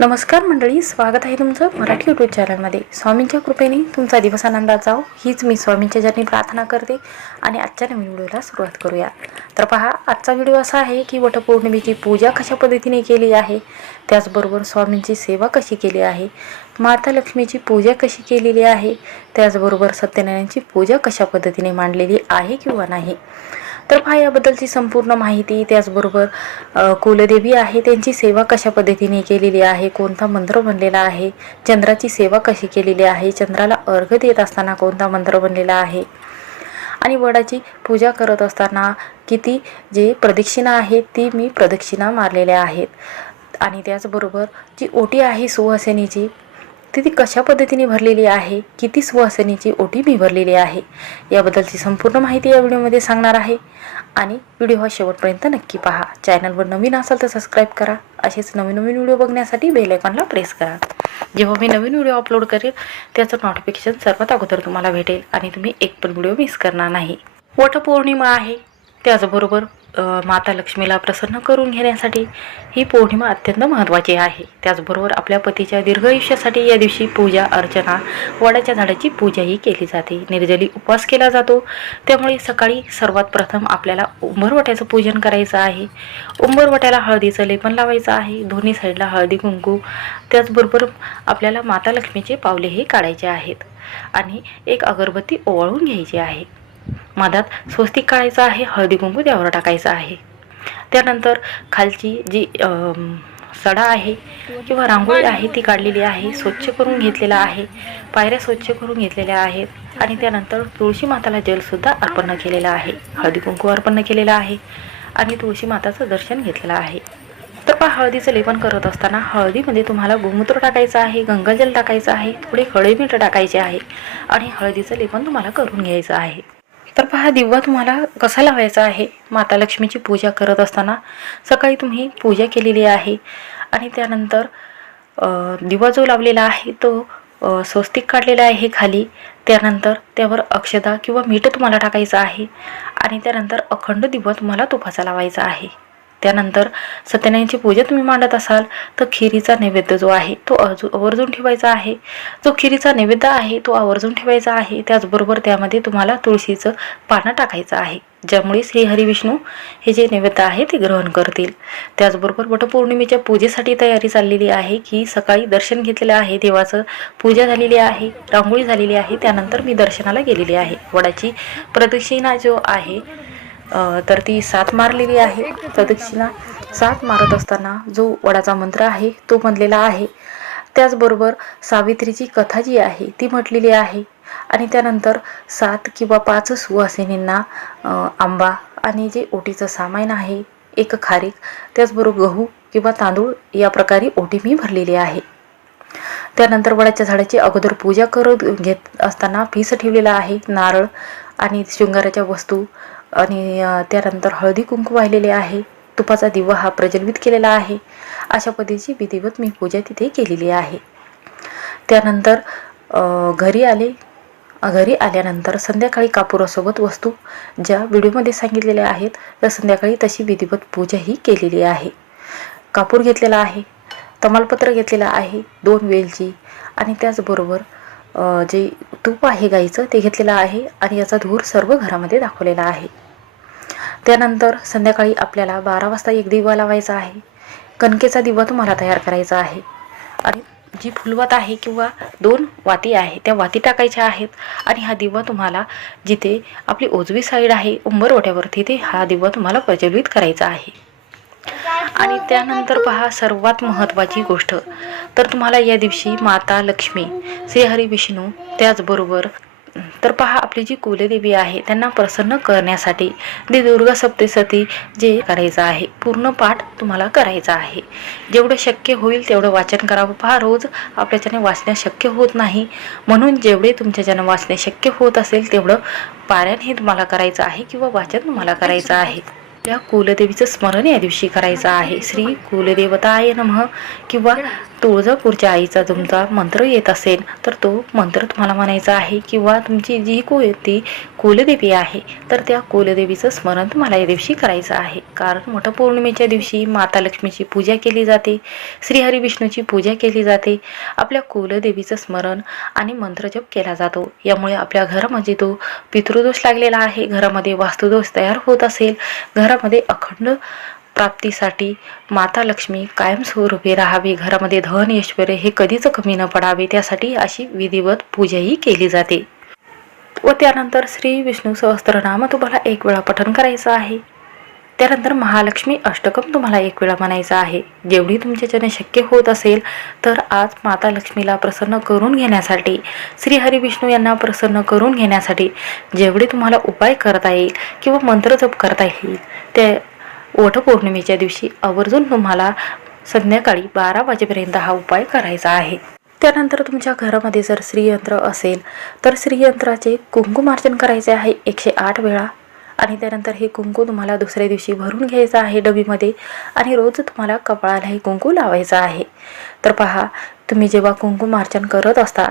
नमस्कार मंडळी स्वागत आहे तुमचं मराठी यूट्यूब चॅनलमध्ये स्वामींच्या कृपेने तुमचा दिवस आनंदात जाओ हो. हीच मी स्वामींच्या जर्नी प्रार्थना करते आणि आजच्या नवीन व्हिडिओला सुरुवात करूया. तर पहा आजचा व्हिडिओ असा आहे की वटपौर्णिमेची पूजा कशा पद्धतीने केली आहे त्याचबरोबर स्वामींची सेवा कशी केली आहे माता लक्ष्मीची पूजा कशी केलेली आहे त्याचबरोबर सत्यनारायणची पूजा कशा पद्धतीने मांडलेली आहे किंवा नाही. तर पहा याबद्दलची संपूर्ण माहिती त्याचबरोबर कुलदेवी आहे. त्यांची सेवा कशा पद्धतीने केलेली आहे? कोणता मंत्र बनलेला आहे? चंद्राची सेवा कशी केलेली आहे? चंद्राला अर्घ देत असताना कोणता मंत्र बनलेला आहे? आणि वडाची पूजा करत असताना किती जे प्रदक्षिणा आहेत ती मी प्रदक्षिणा मारलेल्या आहेत. आणि त्याचबरोबर जी ओटी आहे सुवासिनीची तर ती कशा पद्धतीने भरलेली आहे? किती सुवासिनीची ओटी मी भरलेली आहे? याबद्दलची संपूर्ण माहिती या व्हिडिओमध्ये सांगणार आहे. आणि व्हिडिओ हा शेवटपर्यंत नक्की पहा. चॅनलवर नवीन असाल तर सबस्क्राईब करा. असेच नवीन नवीन व्हिडिओ बघण्यासाठी बेल आयकॉनला प्रेस करा. जेव्हा मी नवीन व्हिडिओ अपलोड करेल त्याचं नोटिफिकेशन सर्वात अगोदर तुम्हाला भेटेल आणि तुम्ही एक पण व्हिडिओ मिस करणार नाही. वटपौर्णिमा आहे. त्याचबरोबर माता लक्ष्मीला प्रसन्न करून घेण्यासाठी ही पौर्णिमा अत्यंत महत्त्वाची आहे. त्याचबरोबर आपल्या पतीच्या दीर्घ आयुष्यासाठी या दिवशी पूजा अर्चना वडाच्या झाडाची पूजाही केली जाते. निर्जली उपवास केला जातो. त्यामुळे सकाळी सर्वात प्रथम आपल्याला उंबरवट्याचं पूजन करायचं आहे. उंबरवट्याला हळदीचं लेपन लावायचं आहे. दोन्ही साईडला हळदी कुंकू त्याचबरोबर आपल्याला माता लक्ष्मीचे पावलेही काढायचे आहेत. आणि एक अगरबत्ती ओवाळून घ्यायची आहे. मधात स्वस्तिक काढायचं आहे हळदी कुंकू त्यावर टाकायचं आहे. त्यानंतर खालची जी सडा आहे किंवा रांगोळी आहे ती काढलेली आहे स्वच्छ करून घेतलेला आहे. पायऱ्या स्वच्छ करून घेतलेल्या आहेत आणि त्यानंतर तुळशी माताला जलसुद्धा अर्पण केलेलं आहे. हळदी कुंकू अर्पण केलेलं आहे आणि तुळशी माताचं दर्शन घेतलेलं आहे. तर पहा हळदीचं लेपन करत असताना हळदीमध्ये तुम्हाला गोमूत्र टाकायचं आहे गंगाजल टाकायचं आहे थोडे खडे टाकायचे आहे आणि हळदीचं लेपन तुम्हाला करून घ्यायचं आहे. तर पहा दिवा तुम्हाला कसा लावायचा आहे? माता लक्ष्मीची पूजा करत असताना सकाळी तुम्ही पूजा केलेली आहे आणि त्यानंतर दिवा जो लावलेला आहे तो स्वस्तिक काढलेला आहे खाली. त्यानंतर त्यावर अक्षदा किंवा मीठ तुम्हाला टाकायचं आहे आणि त्यानंतर अखंड दिवा तुम्हाला तुपाचा लावायचा आहे. त्यानंतर सत्यनारायणची पूजा तुम्ही मांडत असाल तर खिरीचा नैवेद्य जो आहे तो अजू आवर्जून ठेवायचा आहे. जो खिरीचा नैवेद्य आहे तो आवर्जून ठेवायचा आहे. त्याचबरोबर त्यामध्ये तुम्हाला तुळशीचं पानं टाकायचं आहे. ज्यामुळे श्री विष्णू हे जे नैवेद्य आहे ते ग्रहण करतील. त्याचबरोबर वटपौर्णिमेच्या पूजेसाठी तयारी चाललेली आहे की सकाळी दर्शन घेतलेलं आहे देवाचं पूजा झालेली आहे रांगोळी झालेली आहे त्यानंतर मी दर्शनाला गेलेली आहे. वडाची प्रदक्षिणा जो आहे तर ती सात मारलेली आहे. प्रदक्षिणा सात मारत असताना जो वडाचा मंत्र आहे तो म्हणलेला आहे. त्याचबरोबर सावित्रीची कथा जी आहे ती म्हटलेली आहे. आणि त्यानंतर सात किंवा पाच सुवासिनींना आंबा आणि जे ओटीचं सामान आहे एक खारीक त्याचबरोबर गहू किंवा तांदूळ या प्रकारे ओटी मी भरलेली आहे. त्यानंतर वडाच्या झाडाची अगोदर पूजा करत घेत असताना फीस ठेवलेला आहे नारळ आणि शृंगाराच्या वस्तू आणि त्यानंतर हळदी कुंकू वाहिलेले आहे. तुपाचा दिवा हा प्रज्वलित केलेला आहे. अशा पद्धतीची विधिवत मी पूजा तिथे केलेली आहे. त्यानंतर घरी आले. घरी आल्यानंतर संध्याकाळी कापुरासोबत वस्तू ज्या व्हिडिओमध्ये सांगितलेल्या आहेत तर संध्याकाळी तशी विधिवत पूजाही केलेली आहे. कापूर घेतलेला आहे. तमालपत्र घेतलेलं आहे. दोन वेलची. आणि त्याचबरोबर जे तूप आहे गाईचं ते घेतलेलं आहे आणि याचा धूर सर्व घरामध्ये दाखवलेला आहे. त्यानंतर संध्याकाळी आपल्याला बारा वाजता एक दिवा लावायचा आहे. कणकेचा दिवा तुम्हाला तयार करायचा आहे. आणि जी फुलवात आहे किंवा दोन वाती आहे त्या वाती टाकायच्या आहेत आणि हा दिवा तुम्हाला जिथे आपली उजवी साईड आहे उंबरवट्यावर तिथे हा दिवा तुम्हाला प्रज्वलित करायचा आहे. आणि त्यानंतर पहा सर्वात महत्त्वाची गोष्ट. तर तुम्हाला या दिवशी माता लक्ष्मी श्रीहरी विष्णू त्याचबरोबर तर पहा आपली जी कुलदेवी आहे त्यांना प्रसन्न करण्यासाठी दे दुर्गा सप्तशती जे करायचं आहे पूर्ण पाठ तुम्हाला करायचा आहे. जेवढं शक्य होईल तेवढं वाचन करावं. पहा रोज आपल्याच्याने वाचणे शक्य होत नाही. म्हणून जेवढे तुमच्याच्यानं वाचणे शक्य होत असेल तेवढं पारायण हे तुम्हाला करायचं आहे किंवा वाचन तुम्हाला करायचं आहे. त्या कुलदेवीचं स्मरण या दिवशी करायचं आहे. श्री कुलदेवताय नमः किंवा तुळजापूरच्या आईचा तुमचा मंत्र येत असेल तर तो मंत्र तुम्हाला म्हणायचा आहे किंवा तुमची जी को ती कुलदेवी आहे तर त्या कुलदेवीचं स्मरण तुम्हाला या दिवशी करायचं आहे. कारण वटपौर्णिमेच्या दिवशी माता लक्ष्मीची पूजा केली जाते श्रीहरी विष्णूची पूजा केली जाते. आपल्या कुलदेवीचं स्मरण आणि मंत्रजप केला जातो. यामुळे आपल्या घरामध्ये तो पितृदोष लागलेला आहे. घरामध्ये वास्तुदोष तयार होत असेल. घरामध्ये अखंड प्राप्तीसाठी माता लक्ष्मी कायमस्वरूपी राहावी. घरामध्ये धन ऐश्वर्य हे कधीच कमी न पडावे. त्यासाठी अशी विधिवत पूजाही केली जाते. व त्यानंतर श्री विष्णू सहस्त्रनाम तुम्हाला एक वेळा पठन करायचं आहे. त्यानंतर महालक्ष्मी अष्टकम तुम्हाला एक वेळा म्हणायचं आहे. जेवढी तुमच्याच्याने शक्य होत असेल तर आज माता लक्ष्मीला प्रसन्न करून घेण्यासाठी श्री हरी विष्णू यांना प्रसन्न करून घेण्यासाठी जेवढे तुम्हाला उपाय करता येईल किंवा मंत्र जप करता येईल ते वटपौर्णिमेच्या दिवशी आवर्जून तुम्हाला संध्याकाळी बारा वाजेपर्यंत हा उपाय करायचा आहे. त्यानंतर तुमच्या घरामध्ये जर श्रीयंत्र असेल तर श्रीयंत्राचे कुंकुमार्चन करायचे आहे एकशे आठ वेळा. आणि त्यानंतर हे कुंकू तुम्हाला दुसऱ्या दिवशी भरून घ्यायचं आहे डबीमध्ये आणि रोज तुम्हाला कपाळाला हे कुंकू लावायचं आहे. तर पहा तुम्ही जेव्हा कुंकुमार्चन करत असता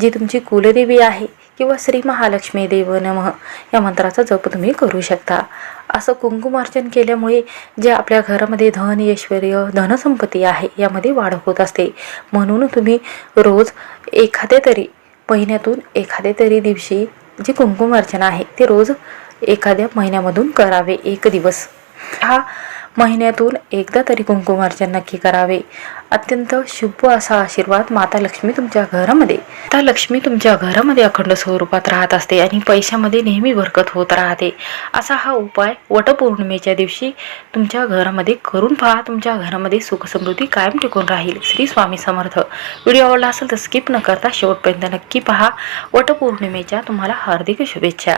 जी तुमची कुलदेवी आहे किंवा श्री महालक्ष्मी देव नमः या मंत्राचा जप तुम्ही करू शकता. असं कुंकुमार्चन केल्यामुळे जे आपल्या घरामध्ये धन ऐश्वर धनसंपत्ती आहे यामध्ये वाढ होत असते. म्हणून तुम्ही रोज एखाद्या तरी महिन्यातून एखाद्या तरी दिवशी जे कुंकुमार्चन आहे ते रोज एखाद्या महिन्यामधून करावे एक दिवस. हा महिन्यातून एकदा तरी कुंकुमार्चन नक्की करावे. अत्यंत शुभ असा आशीर्वाद माता लक्ष्मी तुमच्या घरामध्ये. माता लक्ष्मी तुमच्या घरामध्ये अखंड स्वरूपात राहत असते आणि पैशामध्ये नेहमी बरकत होत राहते. असा हा उपाय वटपौर्णिमेच्या दिवशी तुमच्या घरामध्ये करून पहा. तुमच्या घरामध्ये सुख समृद्धी कायम टिकून राहील. श्री स्वामी समर्थ. व्हिडिओ आवडला असेल तर स्किप न करता शेवटपर्यंत नक्की पहा. वटपौर्णिमेच्या तुम्हाला हार्दिक शुभेच्छा.